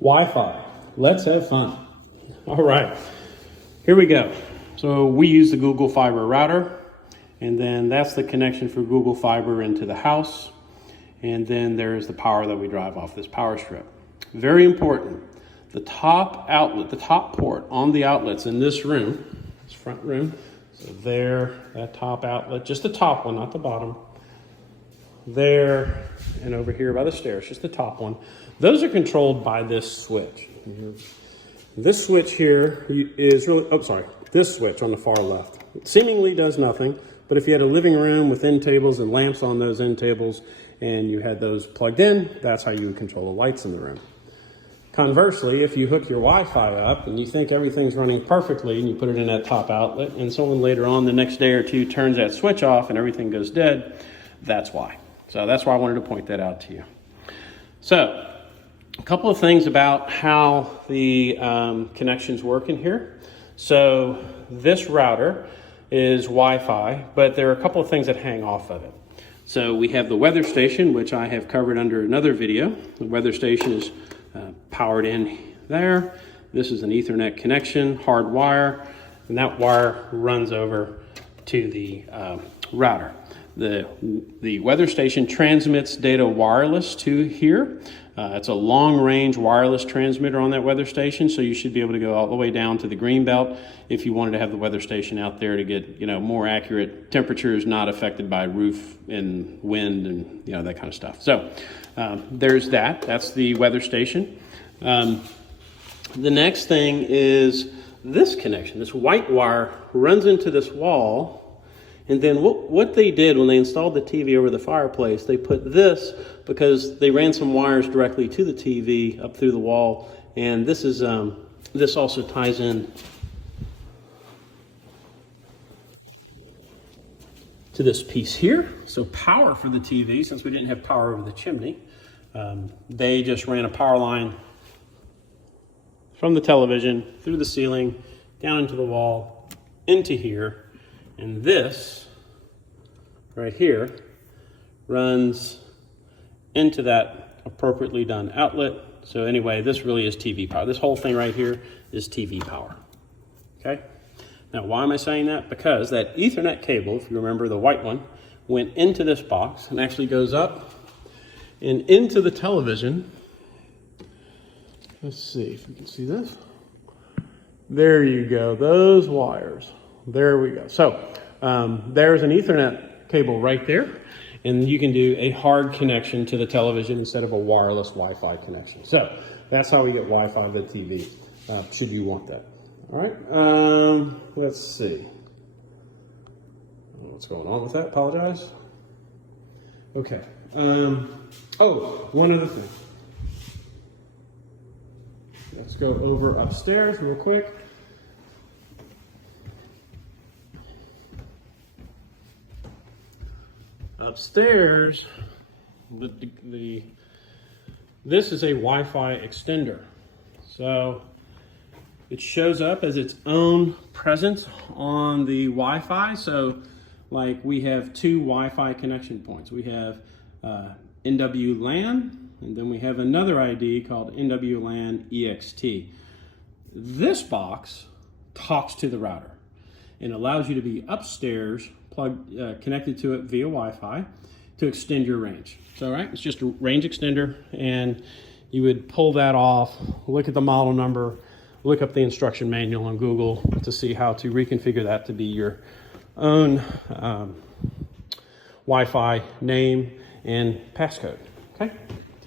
Wi-Fi. Let's have fun. All right, here we go. So we use the Google Fiber router, and then that's the connection for Google Fiber into the house. And then there's the power that we drive off this power strip. Very important. The top outlet, the top port on the outlets in this room, this front room, so there, that top outlet, just the top one, not the bottom. There, and over here by the stairs, just the top one. Those are controlled by this switch. This switch here is really, this switch on the far left. It seemingly does nothing, but if you had a living room with end tables and lamps on those end tables, and you had those plugged in, that's how you would control the lights in the room. Conversely, if you hook your Wi-Fi up and you think everything's running perfectly and you put it in that top outlet and someone later on the next day or two turns that switch off and everything goes dead, that's why. So that's why I wanted to point that out to you. So a couple of things about how the connections work in here. So this router is Wi-Fi, but there are a couple of things that hang off of it. So we have the weather station, which I have covered under another video. The weather station is powered in there. This is an Ethernet connection, hard wire, and that wire runs over to the router. The weather station transmits data wireless to here. It's a long-range wireless transmitter on that weather station, so you should be able to go all the way down to the green belt if you wanted to have the weather station out there to get, more accurate temperatures, not affected by roof and wind and, that kind of stuff. So there's that. That's the weather station. The next thing is this connection. This white wire runs into this wall. And then what they did when they installed the TV over the fireplace, they put this because they ran some wires directly to the TV up through the wall. And this is this also ties in to this piece here. So power for the TV, since we didn't have power over the chimney, they just ran a power line from the television through the ceiling, down into the wall, into here. And this right here runs into that appropriately done outlet. So anyway, this really is TV power. This whole thing right here is TV power. Okay. Now, why am I saying that? Because that Ethernet cable, if you remember the white one, went into this box and actually goes up and into the television. Let's see if you can see this. There you go. Those wires. There we go. So there's an Ethernet cable right there, and you can do a hard connection to the television instead of a wireless Wi-Fi connection. So that's how we get Wi-Fi to the TV, should you want that. All right, let's see. What's going on with that? Apologize. Okay. Oh, one other thing. Let's go over upstairs real quick. Upstairs, this is a Wi-Fi extender. So it shows up as its own presence on the Wi-Fi. So like we have two Wi-Fi connection points. We have NWLAN, and then we have another ID called NWLAN EXT. This box talks to the router and allows you to be upstairs, connected to it via Wi-Fi to extend your range. So, right, it's just a range extender, and you would pull that off, look at the model number, look up the instruction manual on Google to see how to reconfigure that to be your own Wi-Fi name and passcode. Okay.